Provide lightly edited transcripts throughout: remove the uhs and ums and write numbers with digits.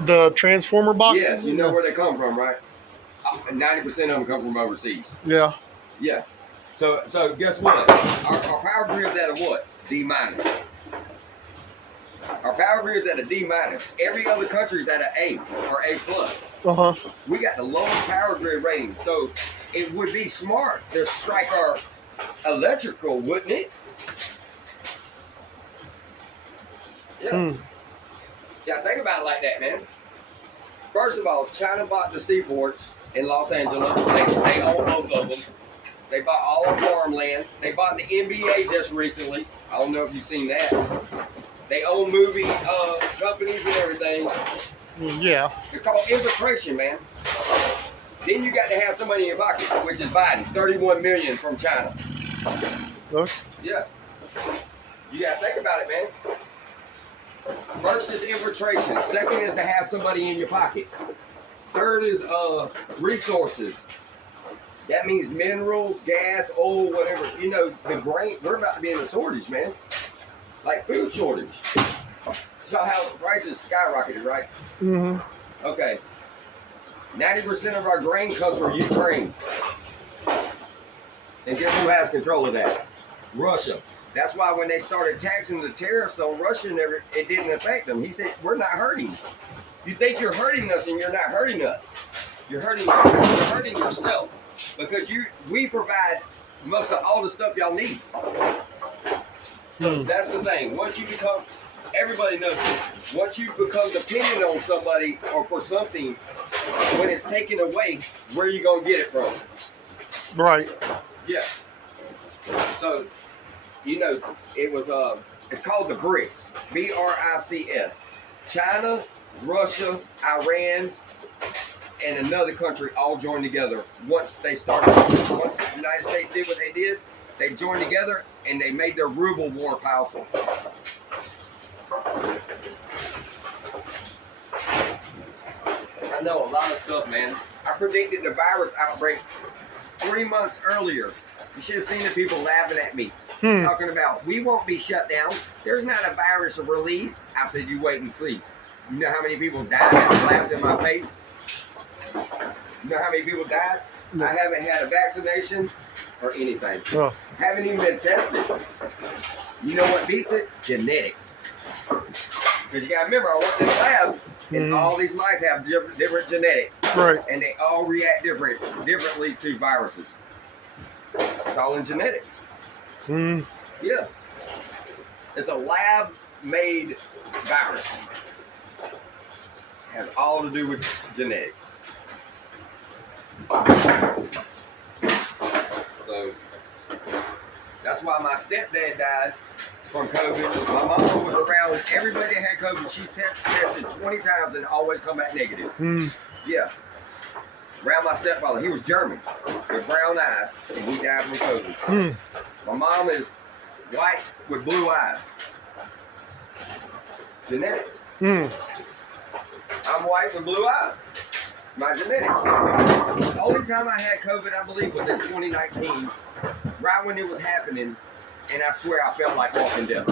The transformer boxes? Yes, you know where they come from, right? 90% of them come from overseas. Yeah. Yeah. So guess what? Our power grid's at a what? D minus. Our power grid's at a D minus. Every other country's at an A or A plus. We got the lowest power grid rating, so it would be smart to strike our electrical, wouldn't it? Yeah. Yeah, think about it like that, man. First of all, China bought the seaports in Los Angeles. They own both of them. They bought all the farmland. They bought the NBA just recently. I don't know if you've seen that. They own movie companies and everything. Yeah. It's called infiltration, man. Then you got to have somebody in your pocket, which is Biden, 31 million from China. Look. Yeah. You got to think about it, man. First is infiltration. Second is to have somebody in your pocket. Third is resources. That means minerals, gas, oil, whatever. You know, the grain, we're about to be in a shortage, man. Like food shortage. So how the prices skyrocketed, right? Mm-hmm. Okay. 90% of our grain comes from Ukraine. And guess who has control of that? Russia. That's why when they started taxing the tariffs on Russia, it didn't affect them. He said, we're not hurting. You think you're hurting us and you're not hurting us. You're hurting yourself. Because we provide most of all the stuff y'all need. So that's the thing. Once you become, everybody knows this. Once you become dependent on somebody or for something, when it's taken away, where are you going to get it from? Right. Yeah. So, you know, it was, it's called the BRICS. BRICS. China, Russia, Iran, and another country all joined together once the United States did what they did. They joined together and they made their ruble more powerful. I know a lot of stuff, man. I predicted the virus outbreak 3 months earlier. You should have seen the people laughing at me, talking about, we won't be shut down. There's not a virus release. I said, you wait and see. You know how many people died and laughed in my face? You know how many people died? No. I haven't had a vaccination or anything. Haven't even been tested. You know what beats it? Genetics. Because you got to remember, I worked in the lab, and all these mice have different genetics. Right. And they all react differently to viruses. It's all in genetics. Yeah. It's a lab-made virus. It has all to do with genetics. So that's why my stepdad died from COVID. My mom was around everybody that had COVID. She's tested 20 times and always come back negative. Yeah. Around my stepfather, he was German with brown eyes, and he died from COVID. My mom is white with blue eyes. Genetics. I'm white with blue eyes. My genetics. The only time I had COVID, I believe, was in 2019, right when it was happening, and I swear I felt like walking death.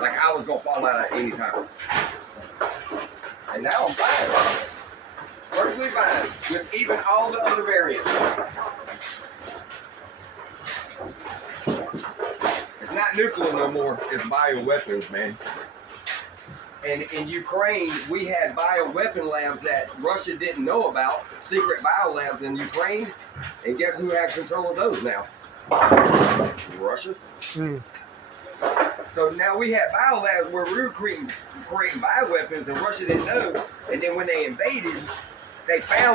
Like I was going to fall out at any time. And now I'm fine. Perfectly fine with even all the other variants. It's not nuclear no more, it's bioweapons, man. And in Ukraine, we had bioweapon labs that Russia didn't know about, secret bio labs in Ukraine. And guess who has control of those now? Russia. So now we had bio labs where we were creating bioweapons and Russia didn't know. And then when they invaded, they found